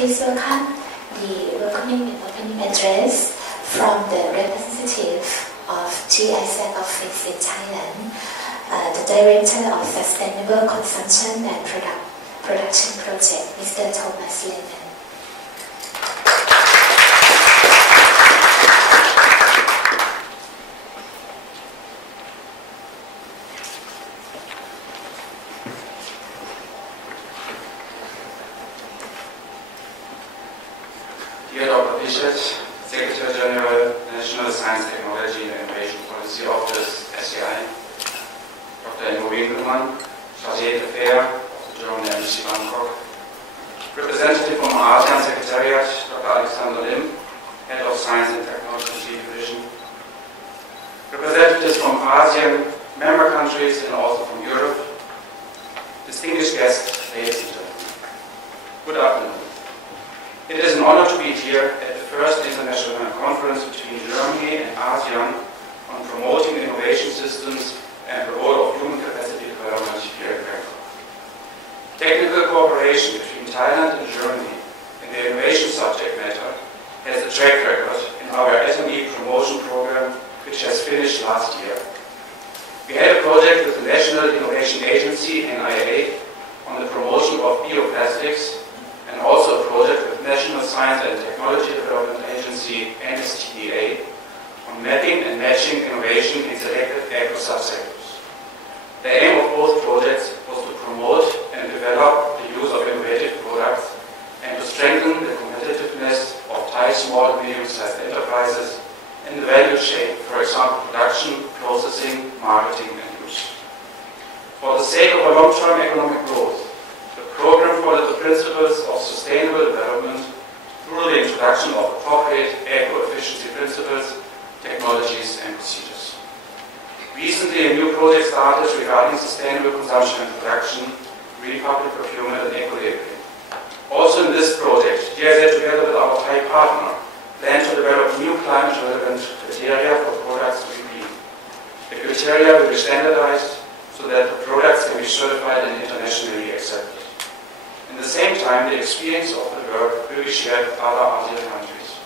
please welcome the welcoming and opening address from the representative of GIZ office in Thailand, the Director of Sustainable Consumption and Production Project, Mr. Thomas Lehmann. Dear Dr. Pichette, Secretary General, National Science, Technology and Innovation Policy Office, SCI, Dr. Ingo Winkelmann, Chargé d'Affaires of the German Embassy Bangkok, representative from ASEAN Secretariat, Dr. Alexander Lim, Head of Science and Technology Division, representatives from ASEAN member countries and also from Europe, distinguished guests, ladies and gentlemen. Good afternoon. It is an honor to be here at the first international conference between Germany and ASEAN on promoting innovation systems and the role of human capacity development here at Bangkok. Technical cooperation between Thailand and Germany in the innovation subject matter has a track record in our SME promotion program, which has finished last year. We had a project with the National Innovation Agency, NIA, on the promotion of bioplastics, and also a project with National Science and Technology Development Agency, NSTDA, on mapping and matching innovation in selected agro-subsectors. The aim of both projects was to promote and develop the use of innovative products and to strengthen the competitiveness of Thai small and medium-sized enterprises in the value chain, for example, production, processing, marketing, and use. For the sake of a long-term economic growth, the program followed the principles of sustainable development through the introduction of appropriate eco-efficiency principles, technologies, and procedures. Recently, a new project started regarding sustainable consumption and production, green public procurement, and equilibrium. Also in this project, GIZ, together with our Thai partner, plan to develop new climate-relevant criteria for products to be green. The criteria will be standardized so that the products can be certified and internationally accepted. At the same time, the experience of the work will be shared with other ASEAN countries.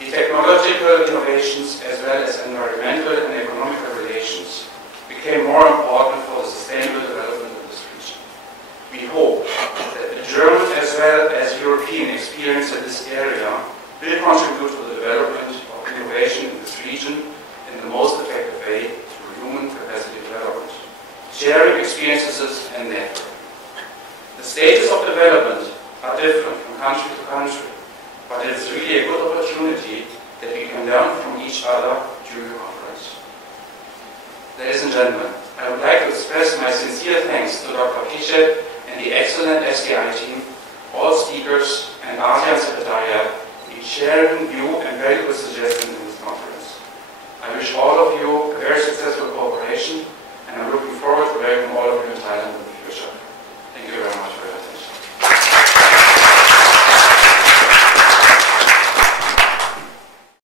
The technological innovations as well as environmental and economical relations became more important for the sustainable development of this region. We hope that the German as well as European experience in this area will contribute to the development of innovation in this region in the most effective way through human capacity development, sharing experiences and networking. The stages of development are different from country to country, but it is really a good opportunity that we can learn from each other during the conference. Ladies and gentlemen, I would like to express my sincere thanks to Dr. Pichette and the excellent SDI team, all speakers, and ASEAN Secretariat in sharing new and valuable suggestions in this conference. I wish all of you a very successful cooperation